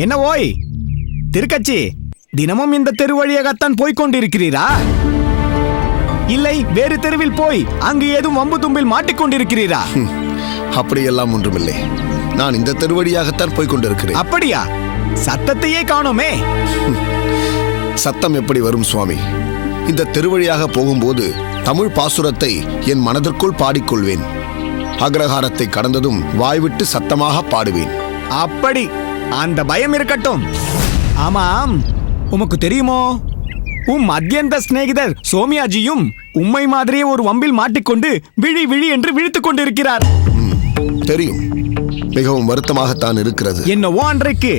என்ன ஓய் திருக்கச்சி, தினமும் இந்த தெரு வழியாகத்தான் போய்கொண்டிருக்கிறீரா? இல்லை வேறு தெருவில் போய் அங்கு ஏதும் வம்பு தும்பில் மாட்டிக்கொண்டிருக்கிறீரா? அப்படியெல்லாம் ஒன்றுமில்லை. நான் இந்த தெரு வழியாகத்தான் போய்கொண்டிருக்கிறேன். அப்படியா? சத்தத்தையே காணோமே. சத்தம் எப்படி வரும் சுவாமி? இந்த தெரு வழியாக போகும்போது தமிழ் பாசுரத்தை என் மனதிற்குள் பாடிக்கொள்வேன். அக்ரஹாரத்தை கடந்ததும் வாய்விட்டு சத்தமாக பாடுவேன். அப்படி அந்த பயம் இருக்கட்டும். ஆமாம், உமக்கு தெரியுமோ, உம் அத்தியந்த சிநேகிதர் சோமியாஜியும் உம்மை மாதிரியே ஒரு வம்பில் மாட்டிக்கொண்டு விழி விழி என்று விழித்துக் கொண்டிருக்கிறார். தெரியும், மிகவும் வருத்தமாகத்தான் இருக்கிறது. என்னவோ அன்றைக்கு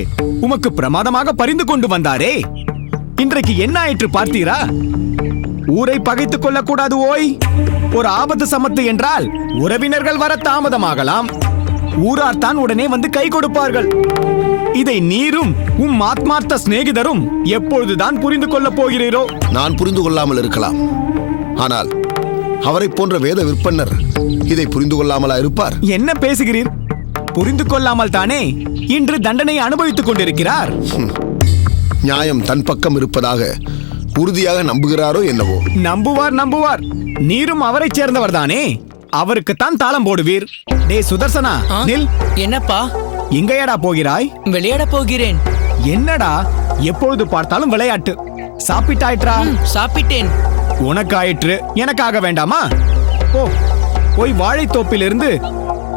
உமக்கு பிரமாதமாக பரிந்து கொண்டு வந்தாரே, இன்றைக்கு என்ன ஆயிற்று பார்த்தீரா? ஊரை பகைத்துக் கொள்ளக்கூடாது ஓய். ஒரு ஆபத்து சமத்து என்றால் உறவினர்கள் வர தாமதமாகலாம், ஊரார் தான் உடனே வந்து கை கொடுப்பார்கள். இதை நீரும் உம் ஆத்மார்த்த சிநேகிதரும் எப்பொழுதுதான் புரிந்து கொள்ளப் போகிறீரோ? நான் புரிந்து கொள்ளாமல் இருக்கலாம், ஆனால் அவரை போன்ற வேத விற்பன்னர் இதை புரிந்து கொள்ளாமலா இருப்பார்? என்ன பேசுகிறீர்? புரிந்து கொள்ளாமல் தானே இன்று தண்டனை அனுபவித்துக் கொண்டிருக்கிறார். நியாயம் தன் பக்கம் இருப்பதாக உறுதியாக நம்புகிறாரோ என்னவோ? நம்புவார் நம்புவார். நீரும் அவரை சேர்ந்தவர் தானே, அவருக்குத்தான் தாளம் போடுவீர். டே சுதர்சனா, நில். என்னப்பா? எங்கேடா போகிறாய்? விளையாட போகிறேன். என்னடா எப்பொழுது பார்த்தாலும் விளையாட்டு? சாப்பிட்டாயிற்றா? சாப்பிட்டேன். உனக்காயிற்று, எனக்காக வேண்டாமா? போய் வாழைத்தோப்பிலிருந்து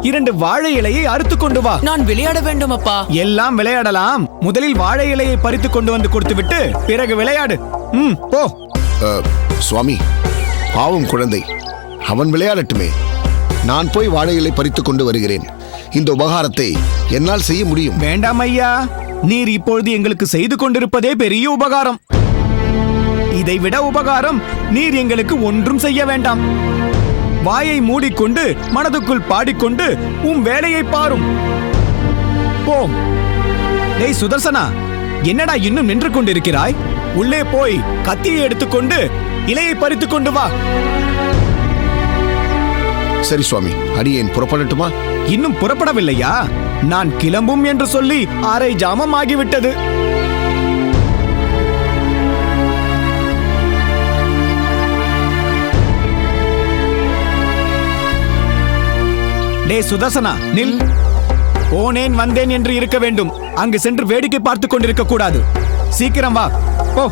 2 வாழை இலையை அறுத்து கொண்டு வா. நான் விளையாட வேண்டும் அப்பா. எல்லாம் விளையாடலாம், முதலில் வாழை இலையை பறித்து கொண்டு வந்து கொடுத்துவிட்டு பிறகு விளையாடு. போ. சுவாமி, பாவம் குழந்தை, அவன் விளையாடட்டுமே. நான் போய் வாழை இலை பறித்து கொண்டு வருகிறேன். இந்த உபகாரத்தை என்னால் செய்ய முடியும். வேண்டாம் ஐயா, நீர் இப்பொழுது எங்களுக்கு செய்து கொண்டிருப்பதே பெரிய உபகாரம். இதைவிட உபகாரம் நீர் எங்களுக்கு ஒன்றும் செய்ய வேண்டாம். வாயை மூடிக்கொண்டு மனதுக்குள் பாடிக்கொண்டு உம் வேலையை பாரும். போம். டேய் சுதர்சனா, என்னடா இன்னும் நின்று கொண்டிருக்கிறாய்? உள்ளே போய் கத்தியை எடுத்துக்கொண்டு இலையை பறித்துக் கொண்டு வா. சரி சுவாமி, அடியேன் புறப்படட்டுமா? இன்னும் புறப்படவில்லையா? நான் கிளம்பும் என்று சொல்லி அரை ஜாமம் ஆகிவிட்டது. டே சுதர்சனா, நில். போனேன் வந்தேன் என்று இருக்க வேண்டும். அங்கு சென்று வேடிக்கை பார்த்துக் கொண்டிருக்க கூடாது. சீக்கிரம் வா. போ.